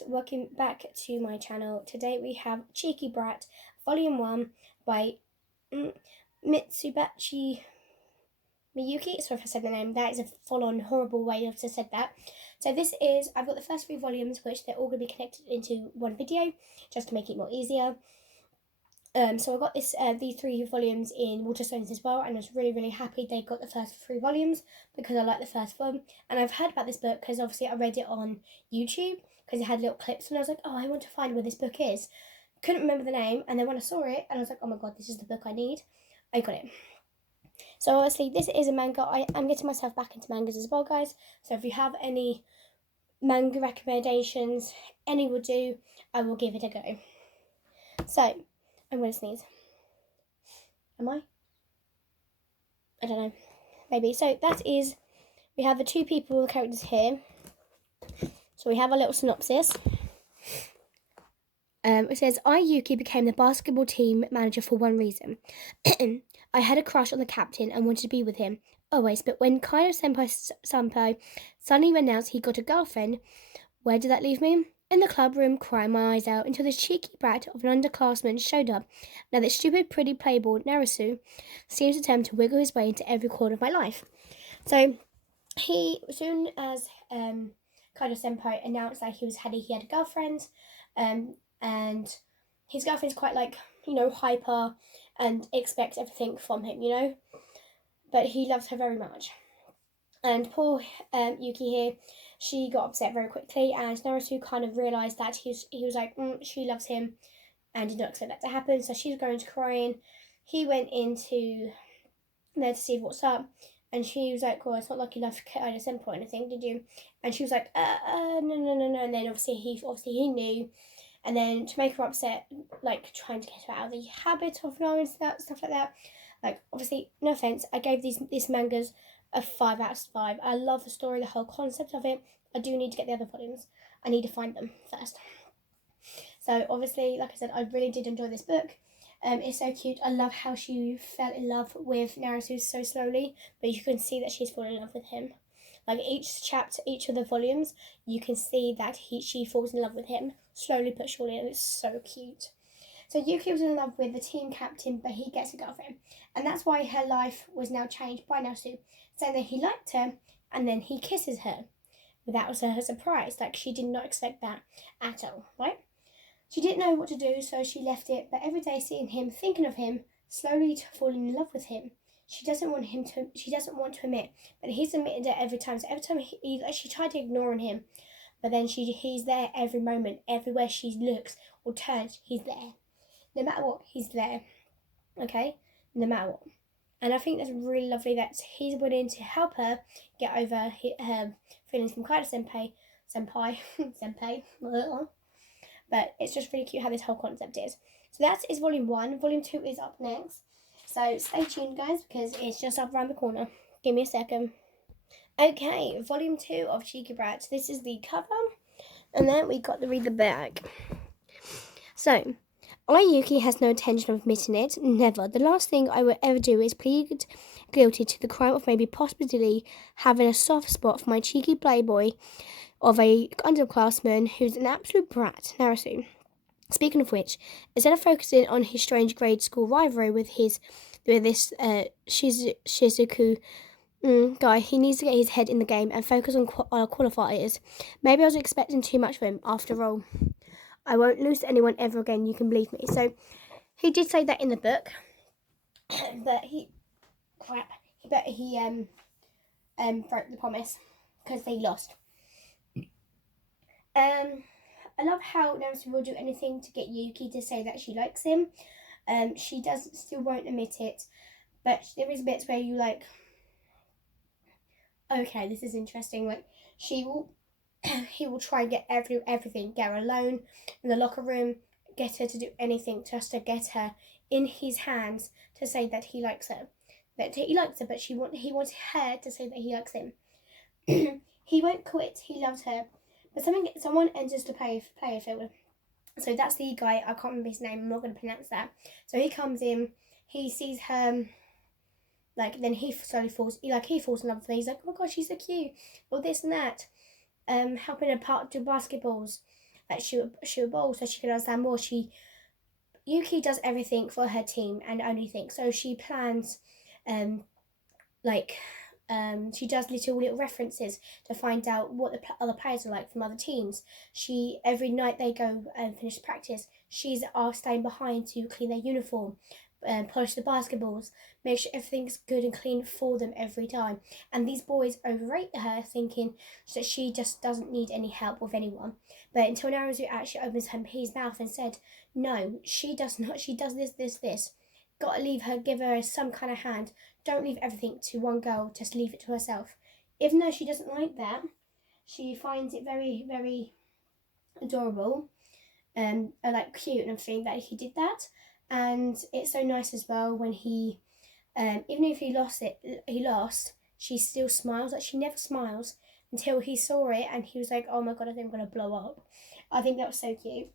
guys, welcome back to my channel. Today we have Cheeky Brat Volume 1 by Mitsubachi Miyuki. Sorry if I said the name, that is a full-on horrible way to say that. So this is, I've got the first 3 volumes, which they're all going to be connected into one video, just to make it more easier. So I got these 3 volumes in Waterstones as well, and I was really happy they got the first 3 volumes because I like the first one. And I've heard about this book because obviously I read it on YouTube because it had little clips, and I was like, oh, I want to find where this book is. Couldn't remember the name, and then when I saw it, and I was like, oh my god, this is the book I need. I got it. So obviously this is a manga. I'm getting myself back into mangas as well, guys. So if you have any manga recommendations, any will do, I will give it a go. So I'm going to sneeze. Am I? I don't know. Maybe. So that is, we have the 2 people characters here. So we have a little synopsis. It says, I, Yuki, became the basketball team manager for one reason. I had a crush on the captain and wanted to be with him. Always, but when Kaido Senpai suddenly announced he got a girlfriend, where did that leave me? In the club room, crying my eyes out until this cheeky brat of an underclassman showed up. Now that stupid, pretty playboy Narasu seems to attempt to wiggle his way into every corner of my life. So, as soon as Kaido Senpai announced that he had a girlfriend, and his girlfriend's quite hyper and expects everything from him, but he loves her very much. And poor Yuki here, she got upset very quickly, and Naruto kind of realised that he was like, she loves him, and did not expect that to happen, so she was going to crying. He went into there to see what's up, and she was like, well, it's not like you love Kaido Senpai or anything, did you? And she was like, no, and then obviously he knew, and then to make her upset, like trying to get her out of the habit of knowing stuff like that, like obviously, no offense, I gave these mangas a 5 out of 5. I love the story, the whole concept of it. I do need to get the other volumes. I need to find them first. So obviously, like I said, I really did enjoy this book. It's so cute. I love how she fell in love with Naruto so slowly, but you can see that she's fallen in love with him. Like each chapter, each of the volumes, you can see that she falls in love with him slowly but surely, and it's so cute. So Yuki was in love with the team captain, but he gets a girlfriend, and that's why her life was now changed by Naruto, saying that he liked her, and then he kisses her. But that was her surprise. Like, she did not expect that at all, right? She didn't know what to do, so she left it, but every day seeing him, thinking of him, slowly falling in love with him. She doesn't want to admit, but he's admitted it every time. So every time she tried to ignore him, but then he's there every moment, everywhere she looks or turns, he's there. No matter what, he's there. Okay? No matter what. And I think that's really lovely that he's willing to help her get over her feelings from Kaido Senpai. But it's just really cute how this whole concept is. So that is volume 1. Volume 2 is up next. So stay tuned, guys, because it's just up around the corner. Give me a second. Okay, volume 2 of Cheeky Brat. This is the cover. And then we got to read the back. So, Yuki has no intention of admitting it. Never. The last thing I will ever do is plead guilty to the crime of maybe possibly having a soft spot for my cheeky playboy of a underclassman who's an absolute brat, Naruto. Speaking of which, instead of focusing on his strange grade school rivalry with this Shizuku guy, he needs to get his head in the game and focus on qualifiers. Maybe I was expecting too much of him after all. I won't lose to anyone ever again, you can believe me. So, he did say that in the book, but he broke the promise because they lost. I love how Naruto will do anything to get Yuki to say that she likes him. She still won't admit it, but there is bits where you like, okay, this is interesting. Like he will try and get everything, get her alone in the locker room, get her to do anything just to get her in his hands to say that he likes her. That he likes her, but he wants her to say that he likes him. He won't quit. He loves her. But someone enters the player field. So that's the guy. I can't remember his name. I'm not going to pronounce that. So he comes in. He sees her. Then he slowly falls. He falls in love with her. He's like, oh my god, she's so cute. Or this and that. Helping her do basketballs. like she would bowl so she could understand more. Yuki does everything for her team and only thinks. So she plans, um, like she does little references to find out what the other players are like from other teams. She every night they go and finish practice, she's staying behind to clean their uniform, polish the basketballs, make sure everything's good and clean for them every time. And these boys overrate her, thinking that she just doesn't need any help with anyone. But until Naruto actually opens his mouth and said, "No, she does not. She does this. Gotta leave her. Give her some kind of hand. Don't leave everything to one girl, just leave it to herself." Even though she doesn't like that, she finds it very, very adorable and like cute and everything that he did that. And it's so nice as well when even if he lost, she still smiles. Like she never smiles until he saw it and he was like, "Oh my god, I think I'm gonna blow up." I think that was so cute.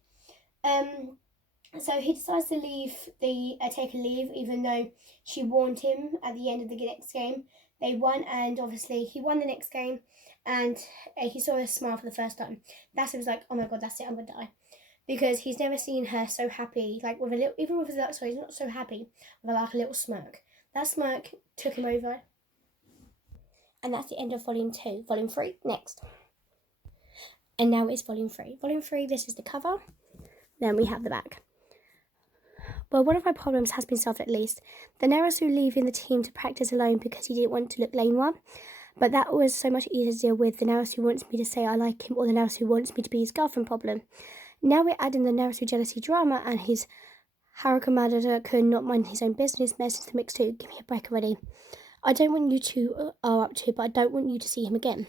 So he decides to take a leave, even though she warned him at the end of the next game. They won, and obviously he won the next game, and he saw her smile for the first time. That's it was like, oh my god, that's it, I'm gonna die, because he's never seen her so happy, like with a little, even with his sorry, he's not so happy, with like a little smirk. That smirk took him over, and that's the end of volume 2. Volume 3 next, and now it's volume 3. Volume 3. This is the cover. Then we have the back. Well, one of my problems has been solved at least. The Naruto leaving the team to practice alone because he didn't want to look lame one. But that was so much easier to deal with. The Naruto wants me to say I like him, or the Naruto wants me to be his girlfriend problem. Now we're adding the Naruto jealousy drama, and his Haruka Madara could not mind his own business mess into the mix too. Give me a break already. I don't want you to are up to it, but I don't want you to see him again.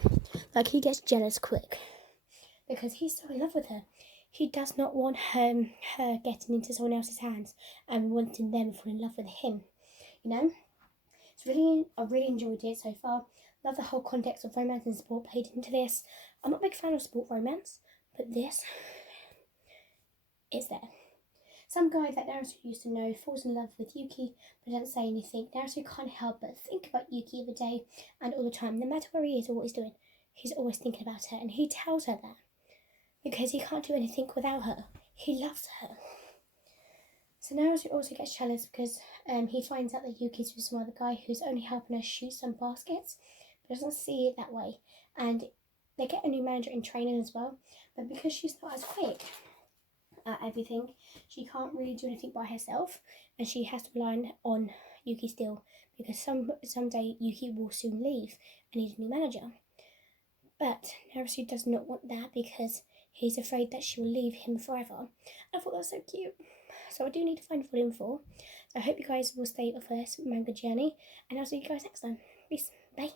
Like, he gets jealous quick because he's so in love with her. He does not want her getting into someone else's hands and wanting them to fall in love with him. You know? I really enjoyed it so far. Love the whole context of romance and sport played into this. I'm not a big fan of sport romance, but this is there. Some guy that Naruto used to know falls in love with Yuki but doesn't say anything. Naruto can't help but think about Yuki every day and all the time. No matter where he is or what he's doing, he's always thinking about her, and he tells her that because he can't do anything without her. He loves her. So Naruto also gets jealous because he finds out that Yuki's with some other guy who's only helping her shoot some baskets, but doesn't see it that way. And they get a new manager in training as well, but because she's not as quick at everything, she can't really do anything by herself, and she has to rely on Yuki still, because someday Yuki will soon leave and need a new manager. But Naruto does not want that because he's afraid that she will leave him forever. I thought that was so cute. So I do need to find volume 4. So I hope you guys will stay with us manga journey, and I'll see you guys next time. Peace. Bye.